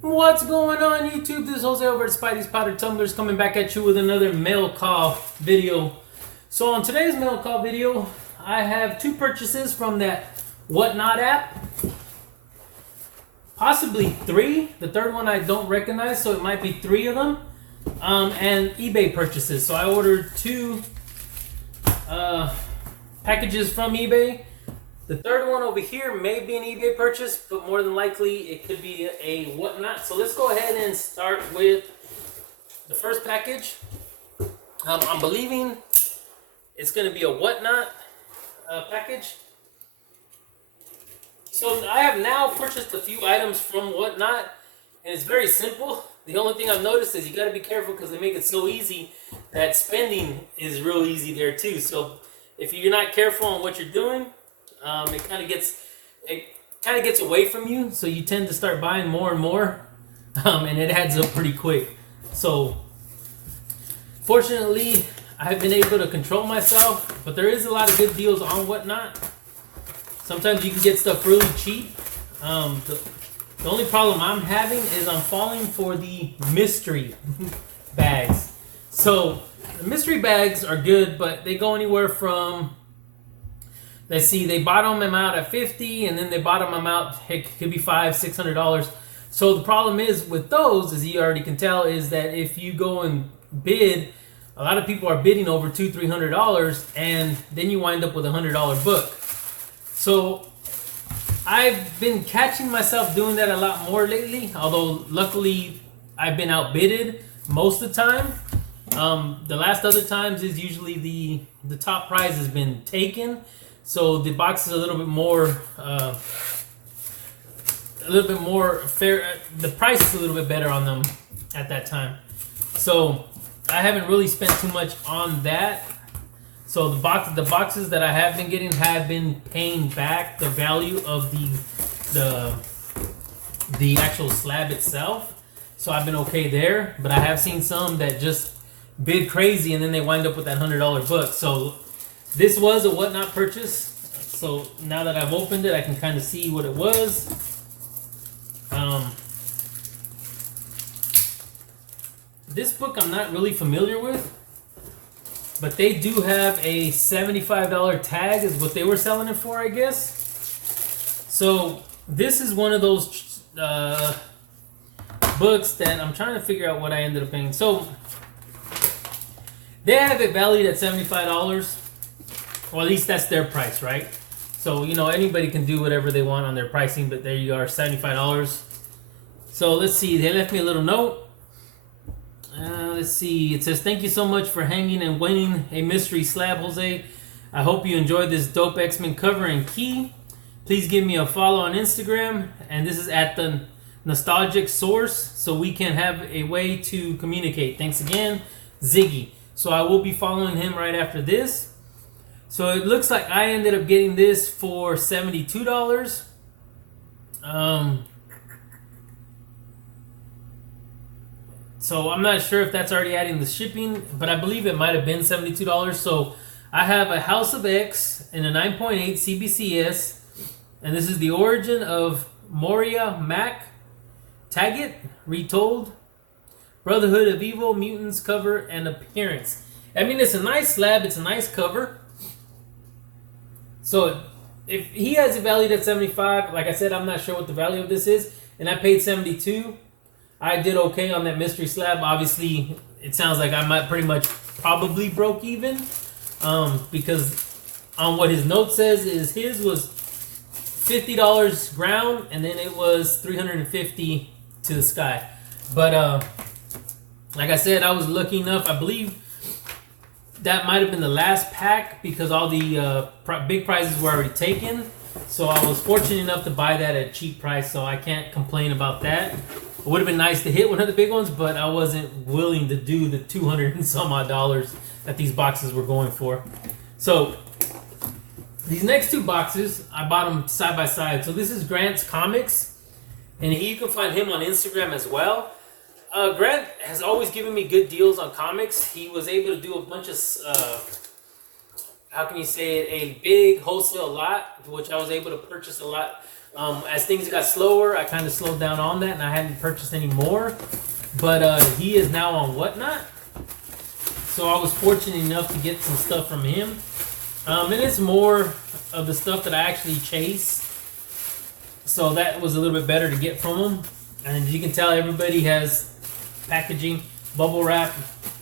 What's going on YouTube? This is Jose over at Spidey's Powder Tumblers coming back at you with another mail call video. So on today's mail call video, I have two purchases from that Whatnot app. Possibly three. The third one I don't recognize, so it might be three of them. And eBay purchases. So I ordered two packages from eBay. The third one over here may be an eBay purchase, but more than likely it could be a Whatnot. So let's go ahead and start with the first package. I'm believing it's going to be a Whatnot package. So I have now purchased a few items from Whatnot, and it's very simple. The only thing I've noticed is you got to be careful because they make it so easy that spending is real easy there too. So if you're not careful on what you're doing, it kind of gets away from you, so you tend to start buying more and more, and it adds up pretty quick. So fortunately, I've been able to control myself, but there is a lot of good deals on Whatnot. Sometimes you can get stuff really cheap. The only problem I'm having is I'm falling for the mystery bags. So the mystery bags are good, but they go anywhere from, let's see, they bottom them out at $50, and then they bottom them out, it could be $500-$600. So the problem is with those, as you already can tell, is that if you go and bid, a lot of people are bidding over $200-$300, and then you wind up with a $100 book. So I've been catching myself doing that a lot more lately, although luckily I've been outbidded most of the time. The last other times is usually the top prize has been taken. So the box is a little bit more fair. The price is a little bit better on them at that time. So I haven't really spent too much on that. So the boxes that I have been getting have been paying back the value of the actual slab itself. So I've been okay there. But I have seen some that just bid crazy and then they wind up with that $100 book. So this was a Whatnot purchase. So now that I've opened it, I can kind of see what it was. This book I'm not really familiar with, but they do have a $75 tag is what they were selling it for, I guess. So this is one of those books that I'm trying to figure out what I ended up paying. So they have it valued at $75, or at least that's their price, right? So, you know, anybody can do whatever they want on their pricing, but there you are, $75. So let's see, they left me a little note. Let's see, it says, "Thank you so much for hanging and winning a mystery slab, Jose. I hope you enjoyed this dope X-Men cover and key. Please give me a follow on Instagram." And this is at the Nostalgic Source, so we can have a way to communicate. Thanks again, Ziggy. So I will be following him right after this. So it looks like I ended up getting this for $72. So I'm not sure if that's already adding the shipping, but I believe it might have been $72. So I have a House of X and a 9.8 CBCS, and this is the origin of Moria Mac Taggett Retold, Brotherhood of Evil Mutants cover and appearance. I mean, it's a nice slab, it's a nice cover. So if he has it valued at $75, like I said, I'm not sure what the value of this is, and I paid $72. I did okay on that mystery slab. Obviously, it sounds like I might pretty much probably broke even, because on what his note says is his was $50 ground, and then it was $350 to the sky. But like I said, I was lucky enough. I believe that might have been the last pack because all the big prizes were already taken. So I was fortunate enough to buy that at a cheap price, so I can't complain about that. It would have been nice to hit one of the big ones, but I wasn't willing to do the $200 and some odd that these boxes were going for. So these next two boxes, I bought them side by side. So this is Grant's Comics, and you can find him on Instagram as well. Grant has always given me good deals on comics. He was able to do a bunch of how can you say it, a big wholesale lot, which I was able to purchase a lot. As things got slower, I kind of slowed down on that, and I hadn't purchased any more. But he is now on Whatnot, so I was fortunate enough to get some stuff from him. And it's more of the stuff that I actually chase, so that was a little bit better to get from him. And you can tell everybody has packaging, bubble wrap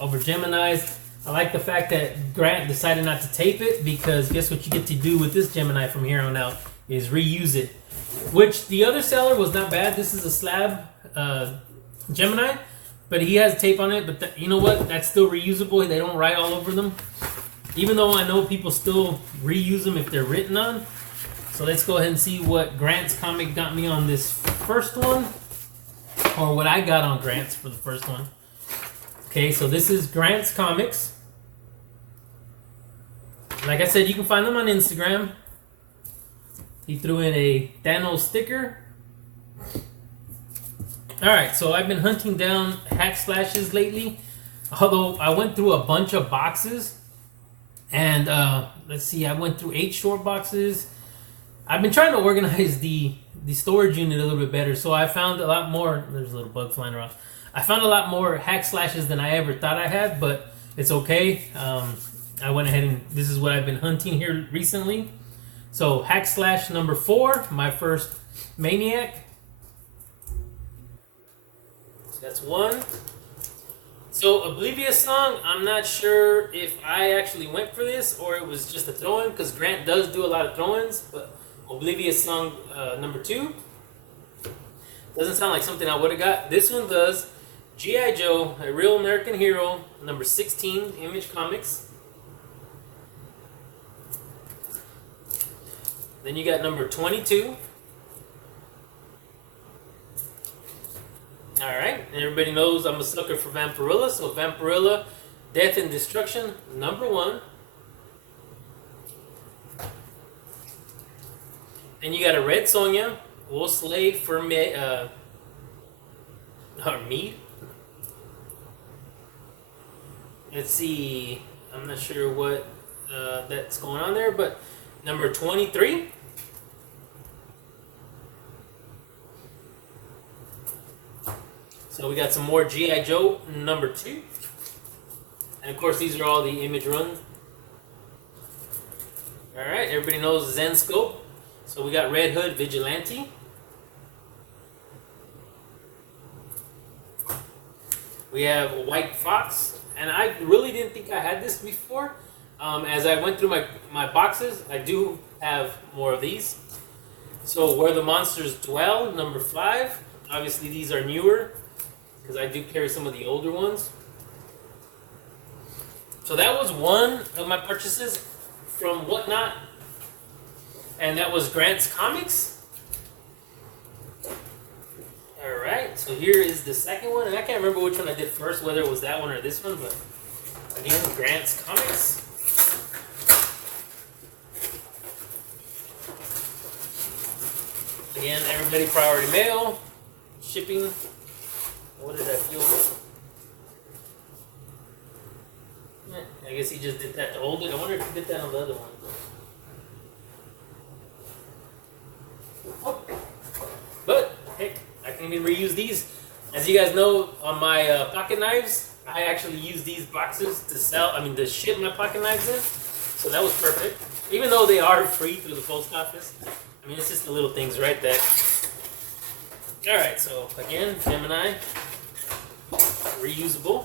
over Gemini's. I like the fact that Grant decided not to tape it, because guess what you get to do with this Gemini from here on out is reuse it. Which the other seller was not bad. This is a slab Gemini, but he has tape on it. But you know what? That's still reusable. They don't write all over them. Even though I know people still reuse them if they're written on. So let's go ahead and see what Grant's comic got me on this first one. Or what I got on Grant's for the first one. Okay, so this is Grant's Comics. Like I said, you can find them on Instagram. He threw in a Thanos sticker. Alright, so I've been hunting down hack slashes lately. Although I went through a bunch of boxes. And let's see, I went through 8 short boxes. I've been trying to organize the storage unit a little bit better. So I found a lot more. There's a little bug flying around. I found a lot more hack slashes than I ever thought I had, but it's okay. I went ahead and this is what I've been hunting here recently. So hack slash number 4, my first Maniac. So that's 1. So Oblivious Song, I'm not sure if I actually went for this or it was just a throw-in, because Grant does do a lot of throw-ins, but Oblivious Song number 2 doesn't sound like something I would have got. This one does. G.I. Joe, A Real American Hero, number 16, Image Comics. Then you got number 22. Alright, everybody knows I'm a sucker for Vampirilla, so Vampirilla, Death and Destruction, number 1. Then you got a Red Sonja, Will Slay for me, or Mead. Let's see, I'm not sure what that's going on there, but number 23. So we got some more G.I. Joe number 2. And of course these are all the Image runs. Alright, everybody knows Zen Scope. So we got Red Hood Vigilante. We have White Fox. And I really didn't think I had this before. As I went through my boxes, I do have more of these. So Where the Monsters Dwell, number 5. Obviously these are newer, because I do carry some of the older ones. So that was one of my purchases from Whatnot. And that was Grant's Comics. Alright, so here is the second one. And I can't remember which one I did first, whether it was that one or this one. But again, Grant's Comics. Again, everybody priority mail. Shipping. What did I feel? I guess he just did that to hold it. I wonder if he did that on the other one. Oh. But, hey, I can even reuse these. As you guys know, on my pocket knives, I actually use these boxes to ship my pocket knives in. So that was perfect. Even though they are free through the post office. I mean, it's just the little things, right? That. Alright, so again, Gemini. Reusable.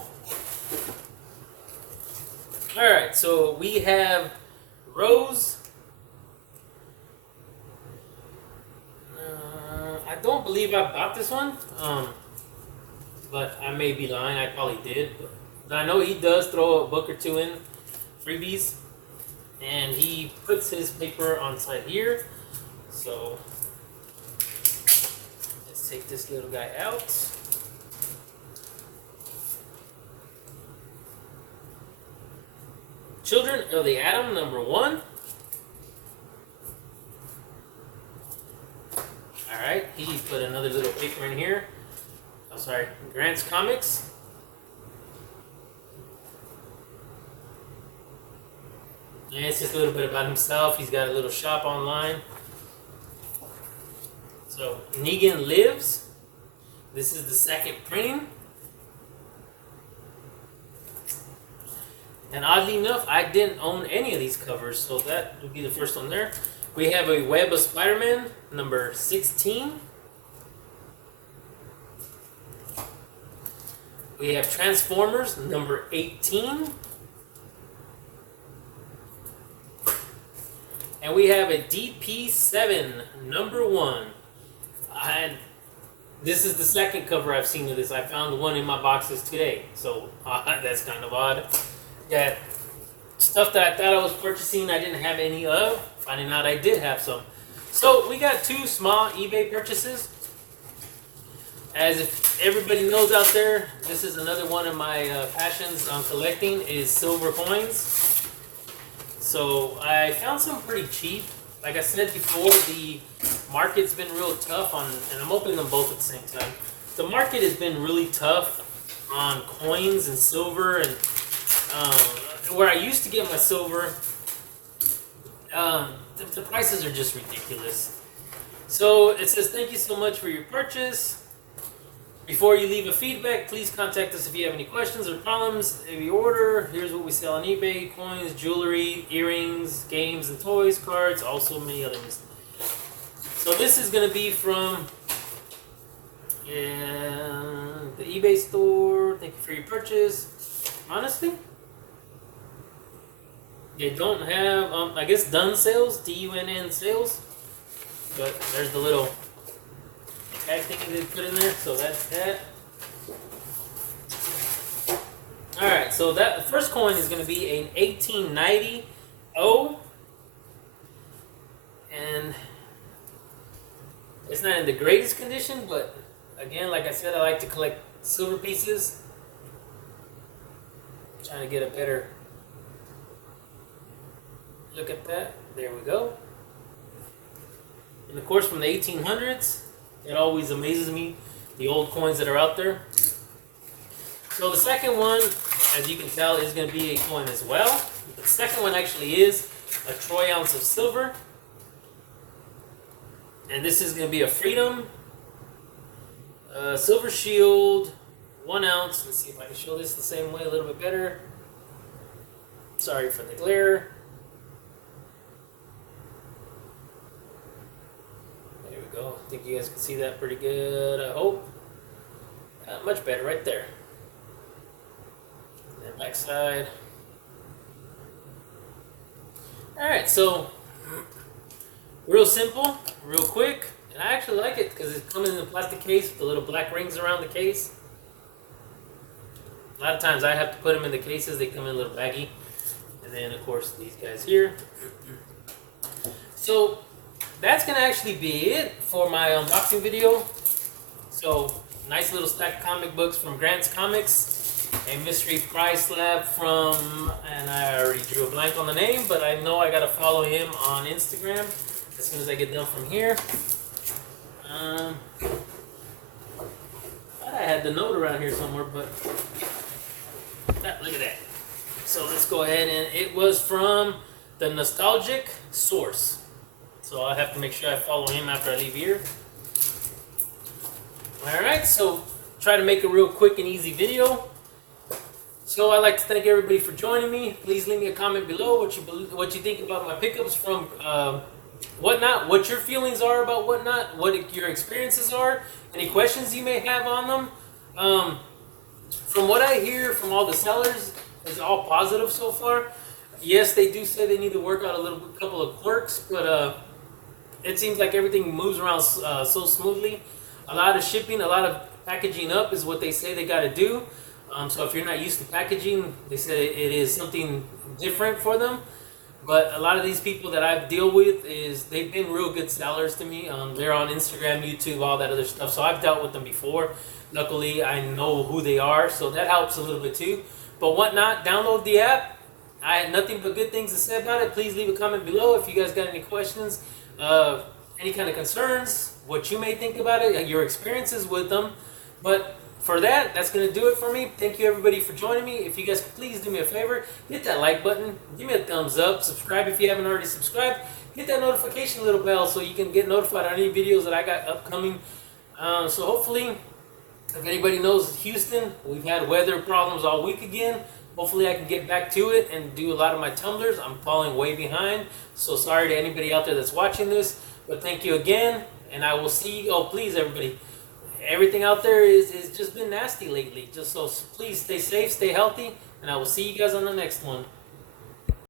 Alright, so we have Rose. I don't believe I bought this one. But I may be lying. I probably did. But I know he does throw a book or two in freebies. And he puts his paper on side here. So let's take this little guy out. Children of the Atom, number 1. Alright, he put another little paper in here. Oh, sorry, Grant's Comics. And it's just a little bit about himself. He's got a little shop online. So Negan Lives. This is the second printing. And oddly enough, I didn't own any of these covers, so that would be the first one there. We have a Web of Spider-Man, number 16. We have Transformers, number 18. And we have a DP7, number 1. This is the second cover I've seen of this. I found one in my boxes today, so that's kind of odd. Got stuff that I thought I was purchasing I didn't have any of. Finding out I did have some. So we got 2 small eBay purchases. As if everybody knows out there, this is another one of my passions on collecting is silver coins. So I found some pretty cheap. Like I said before, the market's been real tough on, and I'm opening them both at the same time. The market has been really tough on coins and silver, and where I used to get my silver, the prices are just ridiculous. So it says, thank you so much for your purchase. Before you leave a feedback, please contact us if you have any questions or problems. If you order, here's what we sell on eBay: coins, jewelry, earrings, games and toys, cards, also many others. So this is going to be from the eBay store. Thank you for your purchase. Honestly, they don't have, I guess, done sales, DUNN sales. But there's the little tag thing they put in there, so that's that. Alright, so that the first coin is going to be an 1890 O. And it's not in the greatest condition, but again, like I said, I like to collect silver pieces. I'm trying to get a better look at that. There we go. And of course, from the 1800s, it always amazes me, the old coins that are out there. So the second one, as you can tell, is going to be a coin as well. The second one actually is a troy ounce of silver. And this is going to be a Freedom silver shield, 1 ounce. Let's see if I can show this the same way a little bit better. Sorry for the glare. I think you guys can see that pretty good, I hope. Much better right there. And then back side. Alright, so real simple, real quick. And I actually like it because it comes in a plastic case with the little black rings around the case. A lot of times I have to put them in the cases, they come in a little baggy. And then of course these guys here. So that's going to actually be it for my unboxing video. So, nice little stack of comic books from Grant's Comics. A mystery prize slab from, and I already drew a blank on the name, but I know I got to follow him on Instagram as soon as I get done from here. I thought I had the note around here somewhere, but look at that. So let's go ahead, and it was from the Nostalgic Source. So I'll have to make sure I follow him after I leave here. Alright, so try to make a real quick and easy video. So I'd like to thank everybody for joining me. Please leave me a comment below what you think about my pickups from Whatnot, what your feelings are about Whatnot, what your experiences are, any questions you may have on them. From what I hear from all the sellers, it's all positive so far. Yes, they do say they need to work out a couple of quirks, but it seems like everything moves around so smoothly. A lot of shipping, a lot of packaging up is what they say they got to do. So if you're not used to packaging, they said it is something different for them. But a lot of these people that I deal with, they've been real good sellers to me. They're on Instagram, YouTube, all that other stuff. So I've dealt with them before. Luckily, I know who they are, so that helps a little bit too. But Whatnot, download the app. I had nothing but good things to say about it. Please leave a comment below if you guys got any questions, any kind of concerns, what you may think about it, your experiences with them. But for that, that's going to do it for me. Thank you everybody for joining me. If you guys could please do me a favor, hit that like button, give me a thumbs up, subscribe if you haven't already subscribed, hit that notification little bell so you can get notified on any videos that I got upcoming. So hopefully, if anybody knows Houston, we've had weather problems all week again. Hopefully I can get back to it and do a lot of my tumblers. I'm falling way behind, so sorry to anybody out there that's watching this, but thank you again, and I will see you. Oh, please everybody, everything out there is just been nasty lately. Just so please stay safe, stay healthy, and I will see you guys on the next one.